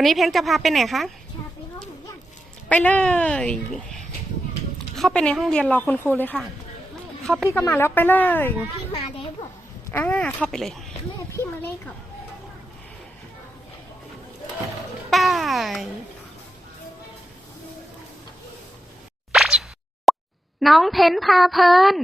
วันนี้เพ้นจะพาไปไหนคะ ไปห้องเรียนไปเลย เข้าไปในห้องเรียนรอคุณครูเลยค่ะ เข้าพี่ก็มาแล้วไปเลย พี่มาได้บอกอ่าเข้าไปเลยแม่พี่มาเล่นกับไปน้องเพ้นพาเพลิน